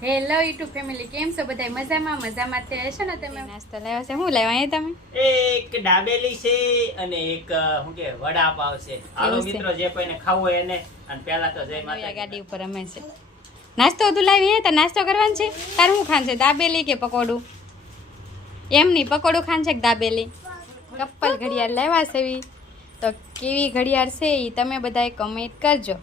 Hello YouTube family કેમ છો? બધા મજામાં? મજામાં તે હશો ને તમે? નાસ્તો લાવ્યો છે. શું લાવ્યા અહીંયા તમે? એક દાબેલી છે અને એક શું કે વડાપાવ છે. હાલો મિત્રો જે કોઈને ખાવું હોય એને અને પહેલા તો જય માતા ગાડી ઉપર અમે છે. નાસ્તો તું લાવી હે? તો નાસ્તો કરવાનો છે? તાર શું ખાન છે? દાબેલી કે પકોડું? એમ નહીં પકોડું ખાન છે કે દાબેલી? કપ્પલ ઘડિયાળ લાવ્યા છે એવી તો કેવી ઘડિયાળ છે એ તમે બધાએ કમેન્ટ કરજો.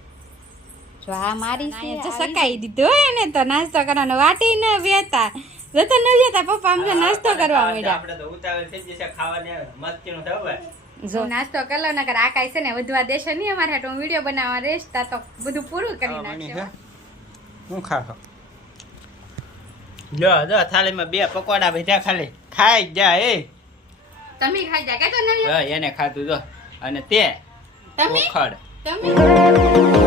જો આ મારી છે સકાઈ દીધું હોય ને તો નાસ્તો કરવાનો. વાટી ન વેતા જતો ન જતા પપ્પા અમને નાસ્તો કરવા મળ્યા આપણે તો ઉતાવળ થઈ જશે ખાવાને મસ્તીનું થવું જો. નાસ્તો કરલો નકર આ કાંઈ છે ને વધવા દેશે નહીં અમારે હાટુ. વીડિયો બનાવવા રહીશ તા તો બધું પૂરું કરી નાખશે હું. ખા જો જો થાળીમાં બે પકોડા ભેજા ખાલી. ખાઈ જા એ. તમે ખાઈ જા કે તો નવી એને ખાધું જો. અને તે તમે? ઓખડ. તમે?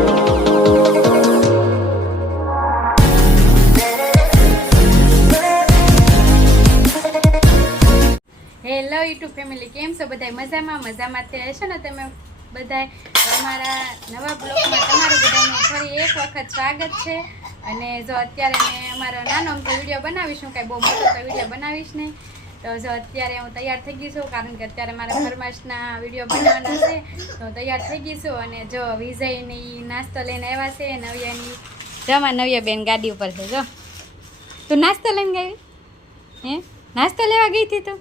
હેલો યુટ્યુબ ફેમિલી કેમ છો? બધા મજામાં? મજામાં તે હશો ને તમે બધા અમારા નવા બ્લોગમાં તમારું બધાનું ફરી એક વખત સ્વાગત છે. અને જો અત્યારે મેં અમારો નાનો અમથો વીડિયો બનાવીશું, કાંઈ બહુ મોટો તો વીડિયો બનાવીશ નહીં. તો જો અત્યારે હું તૈયાર થઈ ગઈ છું, કારણ કે અત્યારે મારા ફરમાશના વીડિયો બનાવવાના છે. તો હું તૈયાર થઈ ગઈ છું અને જો વિજયની નાસ્તો લઈને આવ્યા છે, નવ્યાની. જમા નવ્યા બેન ગાડી ઉપર છે, જો. તું નાસ્તો લઈને ગઈ? હે? નાસ્તો લેવા ગઈ હતી તું?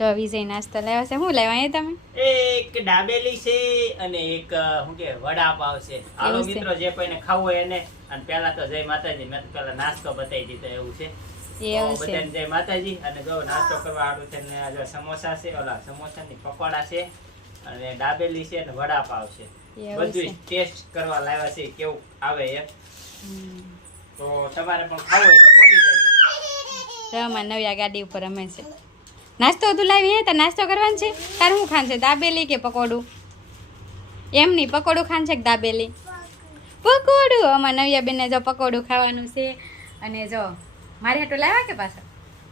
જો વિજય નાસ્તો લેવા છે. શું લેવા અહીંયા તમે? એક ડાબેલી છે અને એક શું કે વડાપાવ છે. હાલો મિત્રો જે કોઈને ખાવું હોય એને. અને પહેલા તો જય માતાજી. મેં તો પહેલા નાસ્તો બતાવી દીધો એવું છે. એવું છે. બધાને જય માતાજી. અને જો નાસ્તો કરવા હારું છે ને આ સમોસા છે ઓલા સમોસા ની પકોડા છે અને દાબેલી છે અને વડાપાવ છે. બધું ટેસ્ટ કરવા લાવ્યા છે કેવું આવે એમ તો તમારે પણ ખાવું હોય તો પહોંચી જાય અમારે નવ્યા ગાડી ઉપર અમે છે. નાસ્તો તું લાવી હે તો નાસ્તો કરવાનો છે? તાર શું ખાન છે દાબેલી કે પકોડું? એમ નહીં પકોડું ખાન છે કે દાબેલી? પકોડું. અમારે નવ્યા બેને જો પકોડું ખાવાનું છે અને જો મારી હાટું લાવ્યા કે પાછા?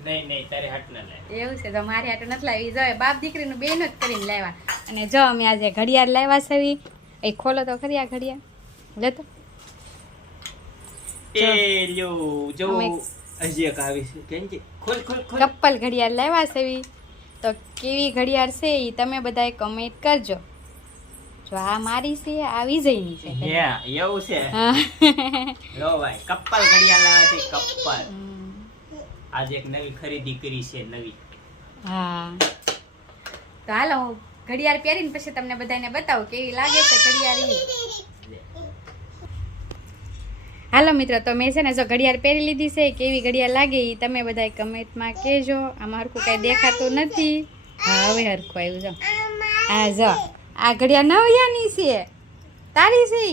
નહીં નહીં તારે હાથ ના લે એવું છે તો મારી હાટું નથી લાવી. જો બાપ દીકરીનું બેન જ કરીને લાવ્યા. અને જો અમે આજે ઘડિયાળ લાવ્યા છે. એ ખોલો તો ખરી આ ઘડિયાળ. લેતો એ લ્યો જો અમે હજી એક આવી છે. કેમ છે ખોલ ખોલ ખોલ. કપ્પલ ઘડિયાળ લાવ્યા છે એવી તો કેવી ઘડિયાળ છે એ તમે બધાએ કમેન્ટ કરજો. જો આ મારી છે આ વિજયની છે. હે એવું છે? લો ભાઈ કપલ ઘડિયાળ લાવ્યા છે કપલ આજે એક નવી ખરીદી કરી છે નવી. હા. તો હાલો ઘડિયાળ પહેરીને પછી તમને બધાને બતાવું કેવી લાગે છે ઘડિયાળ. હાલો મિત્રો તો મેં છે ને જો ઘડિયાળ પહેરી લીધી છે કેવી ઘડિયાળ લાગે એ તમે બધા કમેન્ટમાં કહેજો. આમાં હરખું કાંઈ દેખાતું નથી. હા હવે હરખું આવ્યું જો. હા જો આ ઘડિયાળ નવ્યાની છે. તારી છે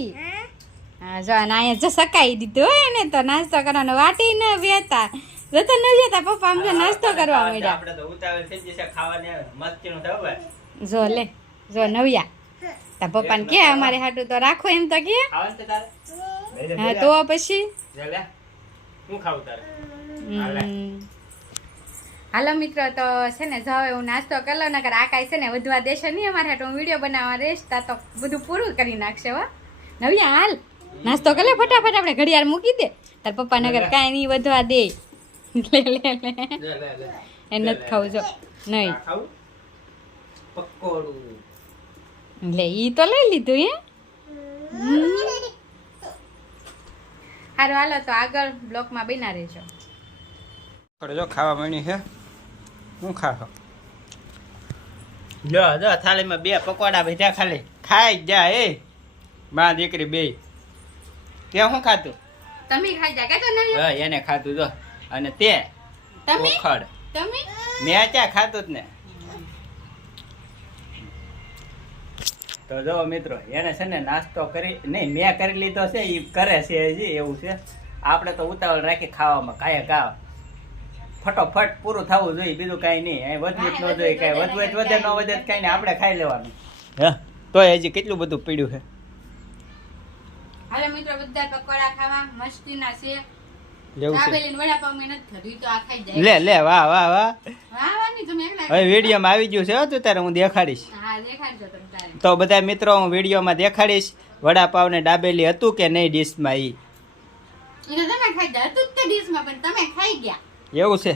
હા જો અને અહીંયા જો સકાઈ દીધું હોય ને તો નાસ્તો કરવાનો વાટી ન વેતા જતો ન જતા પપ્પા અમને નાસ્તો કરવા મળ્યા આપણે તો ઉતાવળ થઈ જશે ખાવાને મસ્તીનું થવું જો લે જો નવ્યા. તા પપ્પાને કે અમારે હાટું તો રાખો એમ તો કે. હા તો પછી? લે લે. હું ખાવું તારે? હાલો. મિત્રો તો છે ને જાવ હું નાસ્તો કરી લઉં નકર આ કાંઈ છે ને વધવા દેશે નહીં અમારે હાટું. હું વીડિયો બનાવવા રહીશ તા તો બધું પૂરું કરી નાખશે હો. નવ્યા હાલ. નાસ્તો કરી લે ફટાફટ આપણે ઘડિયાળ મૂકી દે. તાર પપ્પા નગર કાંઈ નહીં વધવા દે. લે લે લે. એ નથી ખાવું જો. નહીં. પકોડું. લે ઈ તો લઈ લીધું હે? સારું હાલો તો આગળ બ્લોકમાં બના રહેજો. કરજો ખાવા મળી છે. હું ખાશો? જો જો થાળીમાં બે પકોડા ભેજા ખાલી. ખાઈ જા એ. મા દીકરી બે. તે શું ખાતું તમે ખાઈ જા કે તો નહીં? હા એને ખાતું જો. અને તે તમે? ખડ તમે? મેં ચા ખાતું જ ને. તો જો મિત્રો એને છે ને નાસ્તો કરી નહીં મેં કરી લીધો છે એ કરે છે હજી એવું છે. આપણે તો ઉતાવળ રાખી ખાવામાં કાંઈ કા ફટોફટ પૂરું થવું જોઈએ બીજું કાંઈ નહીં. અહીં વધવું જ ન જોઈએ કાંઈ વધવું જ વધે ન વધે તો કાંઈ નહીં આપણે ખાઈ લેવાનું. હે તોય હજી કેટલું બધું પીડ્યું છે? હાલો મિત્રો બધા પકોડા ખાવા મસ્તીના છે. જેવું છે. લે લે વાહ વાહ વાહ. હવે વિડીયોમાં આવી ગયું છે હો તું તારે હું દેખાડીશ. તો બધા મિત્રો હું વિડીયોમાં દેખાડીશ વડાપાવ ને દાબેલી હતું કે નહીં ડીશમાં ઈ. એવું છે.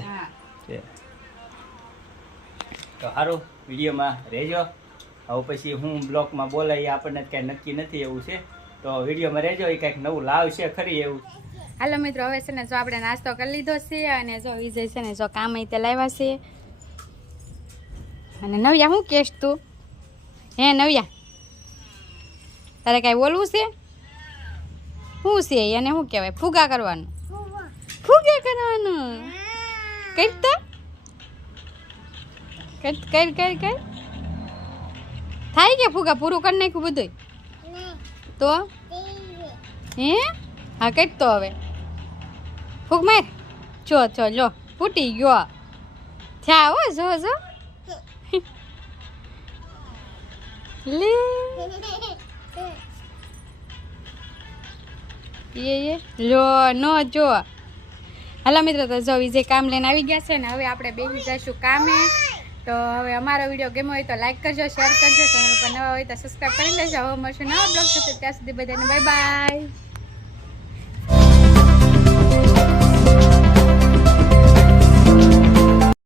તો સારું વિડીયોમાં રહેજો. હવે પછી હું બ્લોકમાં બોલાય આપણને કાંઈ નક્કી નથી એવું છે. તો વિડીયોમાં રહેજો એ કાંઈક નવું લાવશે ખરી એવું. હાલો મિત્રો, હવે છે ને જો આપણે નાસ્તો કરી લીધો છે અને જો વિજય છે ને જો કામ અહીં લાવ્યા છે. અને નવ્યા શું કેશ તું? હે નવ્યા? તારે કાંઈ બોલવું છે? શું છે એને શું કહેવાય? ફુગા કરવાનું. ફુગા કરવાનું? કઈ તો કઈ કઈ કઈ થાય કે ફુગા? પૂરું કરી નાખ્યું બધું તો? હે? હા, કઈ તો હવે? ફૂક માર. જો જો, લો, ફૂટી ગયો. થયા હો, જો જો. લે. એ નો, જો. હાલો મિત્રો, તો જો, વિજય કામ લઈને આવી ગયા છે ને હવે આપણે બેસી જઈશું કામે. તો હવે અમારો વીડિયો ગમ્યો હોય તો લાઈક કરજો શેર કરજો. ચેનલ પર નવા હોય તો સબસ્ક્રાઈબ કરી લેજો. હવે મળશું નવા બ્લોગ સાથે. ત્યાં સુધી બધાને બાય બાય